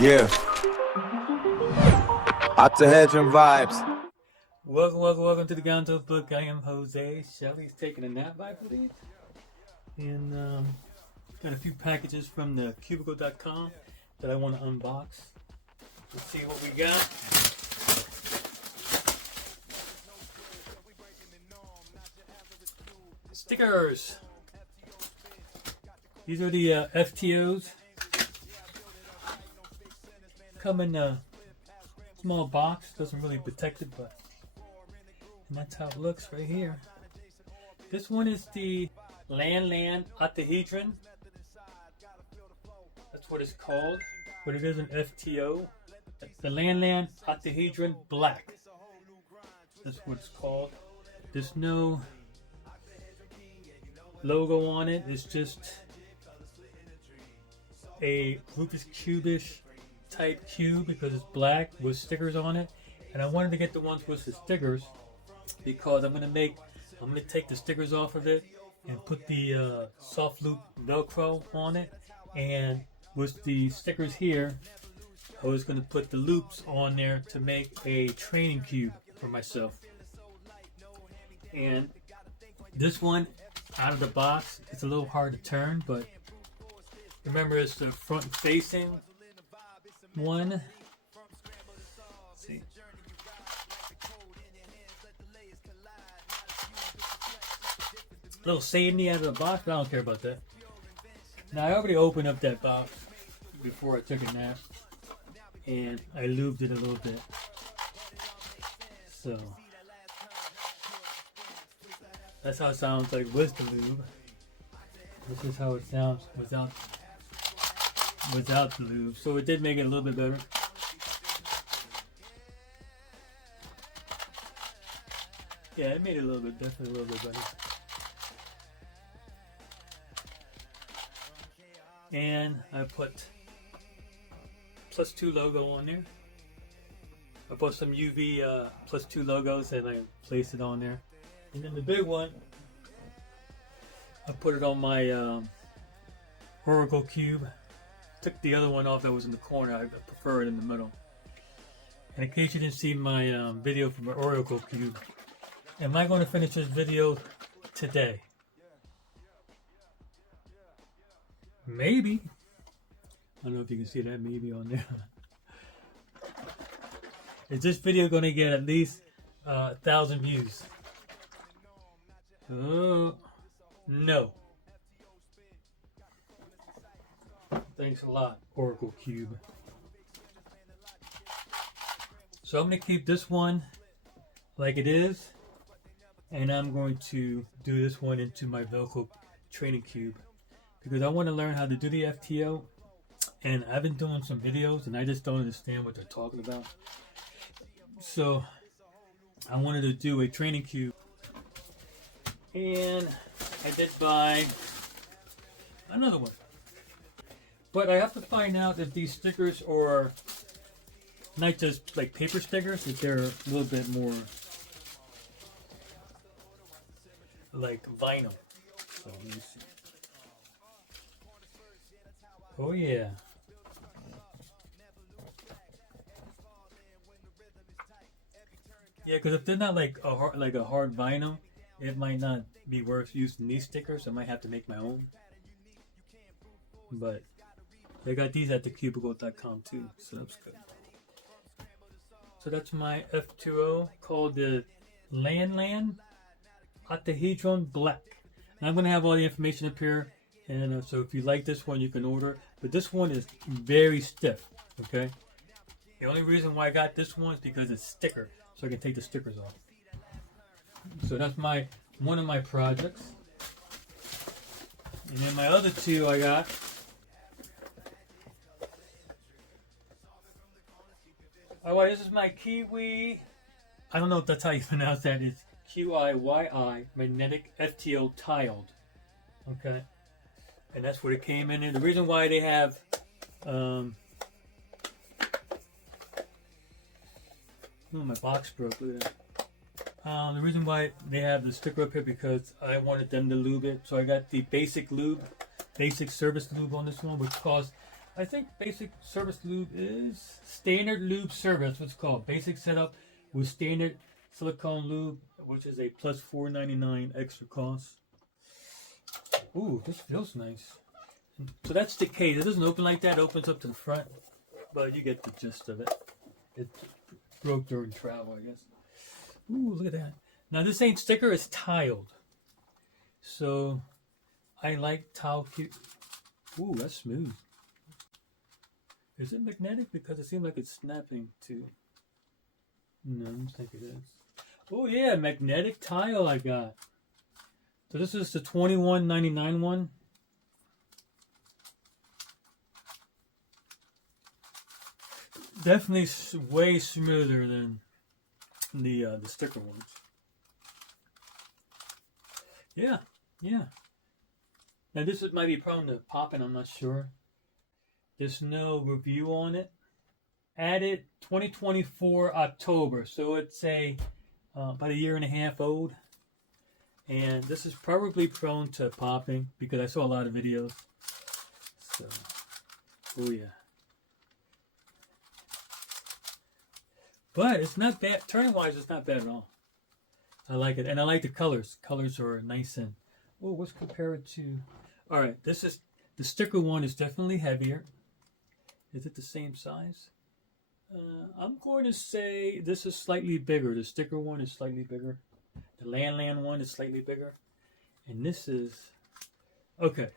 Yeah. Octahedron vibes. Welcome to the Gonzo Book. I am Jose. Shelly's taking a nap, I believe. And got a few packages from TheCubicle.com that I want to unbox. Let's see what we got. Stickers. These are the FTOs. Come in a small box. Doesn't really protect it, but and that's how it looks right here. This one is the Lan Lan Octahedron. That's what it's called, but it is an FTO. The Lan Lan Octahedron Black. That's what it's called. There's no logo on it. It's just a Rubik's Cube-ish type cube because it's black with stickers on it. And I wanted to get the ones with the stickers because I'm gonna take the stickers off of it and put the soft loop Velcro on it. And with the stickers here, I was gonna put the loops on there to make a training cube for myself. And this one out of the box, it's a little hard to turn, but remember it's the front facing one. Let's see. A little sandy out of the box, but I don't care about that. Now I already opened up that box before I took a nap, and I lubed it a little bit. So that's how it sounds like with the lube. This is how it sounds without the lube. So it did make it a little bit better. Yeah, it made it a little bit, definitely a little bit better. And I put +2 logo on there. I put some UV +2 logos and I placed it on there. And then the big one, I put it on my Oracle cube. Took the other one off that was in the corner. I prefer it in the middle. And in case you didn't see my video from my Oracle cube, am I going to finish this video today? Maybe. I don't know if you can see that maybe on there. Is this video going to get at least 1,000 views? No. Thanks a lot, Oracle Cube. So I'm going to keep this one like it is, and I'm going to do this one into my Velcro training cube because I want to learn how to do the FTO, and I've been doing some videos and I just don't understand what they're talking about. So I wanted to do a training cube, and I did buy another one. But I have to find out if these stickers are not just like paper stickers, if they're a little bit more like vinyl. So let me see. Oh yeah. Yeah, because if they're not like a hard vinyl, it might not be worth using these stickers. I might have to make my own. But they got these at TheCubicle.com too, so that's good. So that's my F2O called the Lan Lan Octahedron Black. And I'm going to have all the information up here. And so if you like this one, you can order. But this one is very stiff, okay? The only reason why I got this one is because it's sticker, so I can take the stickers off. So that's one of my projects. And then my other two I got. Alright, this is my QiYi. I don't know if that's how you pronounce that. It's QiYi Magnetic FTO tiled. Okay. And that's what it came in. The reason why they have oh, my box broke. Look at that. The reason why they have the sticker up here because I wanted them to lube it. So I got the basic lube, basic service lube on this one, which costs I think basic service lube is standard lube service. That's what it's called. Basic setup with standard silicone lube, which is a plus $4.99 extra cost. Ooh, this feels nice. So that's the case. It doesn't open like that. It opens up to the front, but you get the gist of it. It broke during travel, I guess. Ooh, look at that. Now this ain't sticker. It's tiled. So I like tile cute. Ooh, that's smooth. Is it magnetic? Because it seems like it's snapping too. No, I don't think it is. Oh yeah, magnetic tile I got. So this is the $21.99 one. Definitely way smoother than the sticker ones. Yeah, yeah. Now this might be prone to popping. I'm not sure. There's no review on it. Added 2024 October, so it's about a year and a half old. And this is probably prone to popping because I saw a lot of videos. So, oh yeah. But it's not bad. Turning wise, it's not bad at all. I like it, and I like the colors. Colors are nice and. Oh, let's compare it to. All right, this is the sticker one is definitely heavier. Is it the same size? I'm going to say this is slightly bigger. The sticker one is slightly bigger. The Lan Lan one is slightly bigger. And this is... Okay.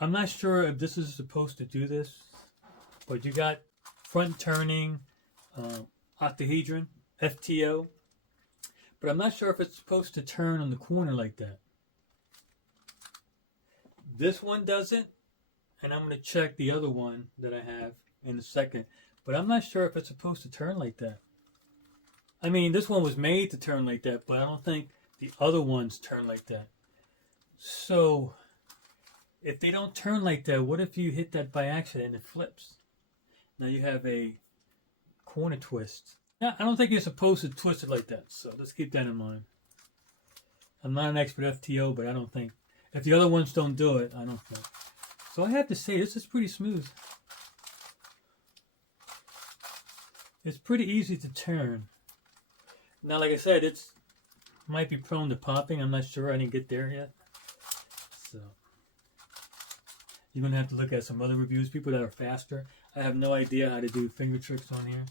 I'm not sure if this is supposed to do this. But you got front turning octahedron, FTO. But I'm not sure if it's supposed to turn on the corner like that. This one doesn't. And I'm going to check the other one that I have in a second. But I'm not sure if it's supposed to turn like that. I mean, this one was made to turn like that, but I don't think the other ones turn like that. So, if they don't turn like that, what if you hit that by accident and it flips? Now you have a corner twist. Now, I don't think you're supposed to twist it like that, so let's keep that in mind. I'm not an expert FTO, but I don't think... If the other ones don't do it, I don't think... So I have to say, this is pretty smooth. It's pretty easy to turn. Now, like I said, it's might be prone to popping. I'm not sure. I didn't get there yet. So you're going to have to look at some other reviews, people that are faster. I have no idea how to do finger tricks on here.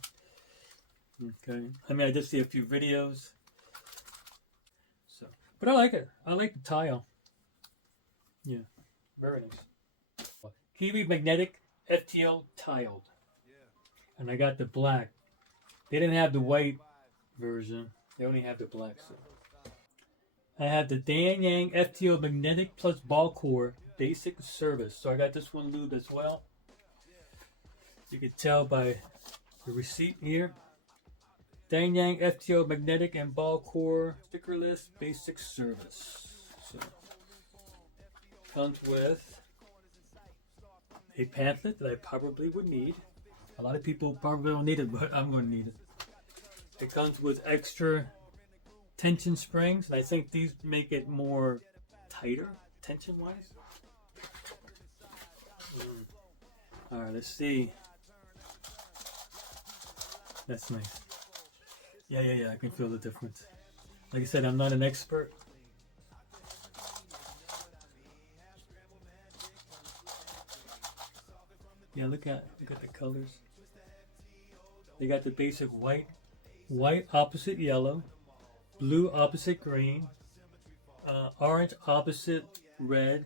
Okay. I mean, I did see a few videos. So, but I like it. I like the tile. Yeah, very nice. QiYi Magnetic FTO tiled. And I got the black. They didn't have the white version. They only have the black. So. I have the Dayan FTO Magnetic plus ball core basic service. So I got this one lubed as well. You can tell by the receipt here. Dayan FTO Magnetic and ball core stickerless basic service. So comes with a pamphlet that I probably would need. A lot of people probably don't need it, but I'm going to need it. It comes with extra tension springs, and I think these make it more tighter, tension-wise. Alright, let's see. That's nice. Yeah, I can feel the difference. Like I said, I'm not an expert. Yeah, look at the colors. They got the basic white opposite yellow, blue opposite green, orange opposite red,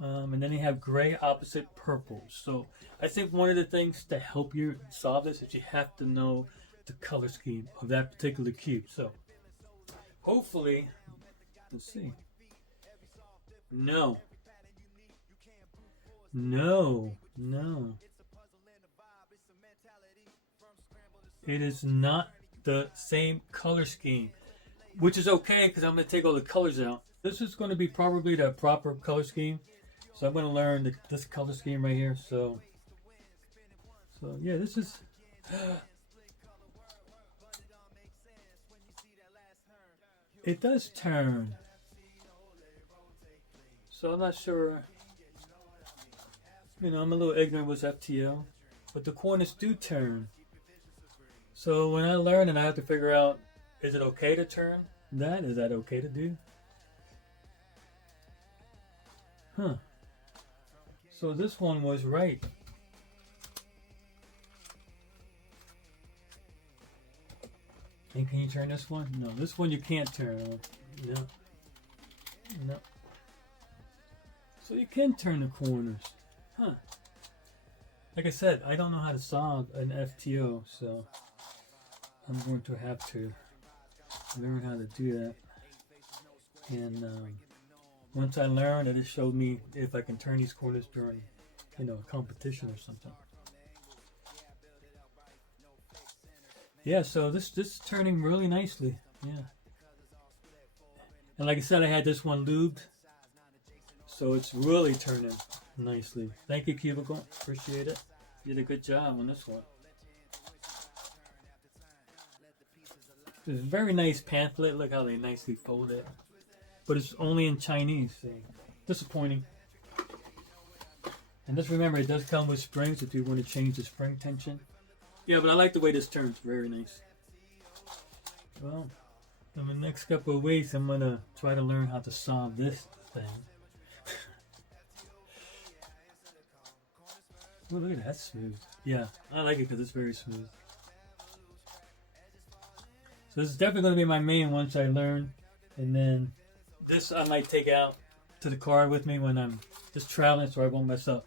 and then you have gray opposite purple. So I think one of the things to help you solve this is you have to know the color scheme of that particular cube. So hopefully, let's see. No. It is not the same color scheme, which is okay because I'm going to take all the colors out. This is going to be probably the proper color scheme. So I'm going to learn this color scheme right here. So yeah, this is... It does turn. So I'm not sure You know, I'm a little ignorant with FTO, but the corners do turn. So when I learn, and I have to figure out, is it okay to turn that? Is that okay to do? Huh. So this one was right. And can you turn this one? No, this one you can't turn. No. No. So you can turn the corners. Huh. Like I said, I don't know how to solve an FTO, so I'm going to have to learn how to do that. And once I learn, it showed me if I can turn these corners during, you know, a competition or something. Yeah, so this is turning really nicely. Yeah. And like I said, I had this one lubed, so it's really turning nicely. Thank you, QiYi. Appreciate it. You did a good job on this one. It's a very nice pamphlet. Look how they nicely fold it. But it's only in Chinese. See? Disappointing. And just remember, it does come with springs if you want to change the spring tension. Yeah, but I like the way this turns. Very nice. Well, in the next couple of weeks, I'm going to try to learn how to solve this thing. Oh, look at that smooth. Yeah, I like it because it's very smooth. So this is definitely going to be my main once I learn. And then this I might take out to the car with me when I'm just traveling so I won't mess up.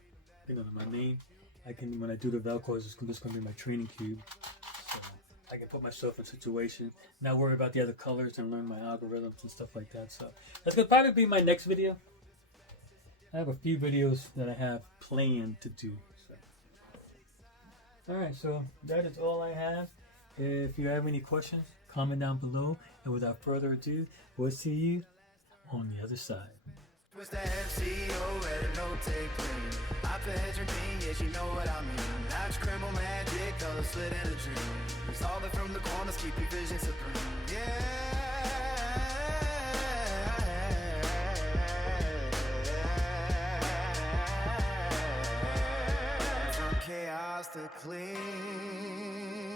You know, my main. I can, when I do the Velcro, it's just going to be my training cube. So I can put myself in situations, not worry about the other colors and learn my algorithms and stuff like that. So that's going to probably be my next video. I have a few videos that I have planned to do. Alright, so that is all I have. If you have any questions, comment down below. And without further ado, we'll see you on the other side. Twist that FTO, red and no take clean. Octahedron thing, yes, you know what I mean. Notch, criminal magic, color split in a dream. Solve it from the corners, keep your vision supreme. Yeah. From chaos to clean.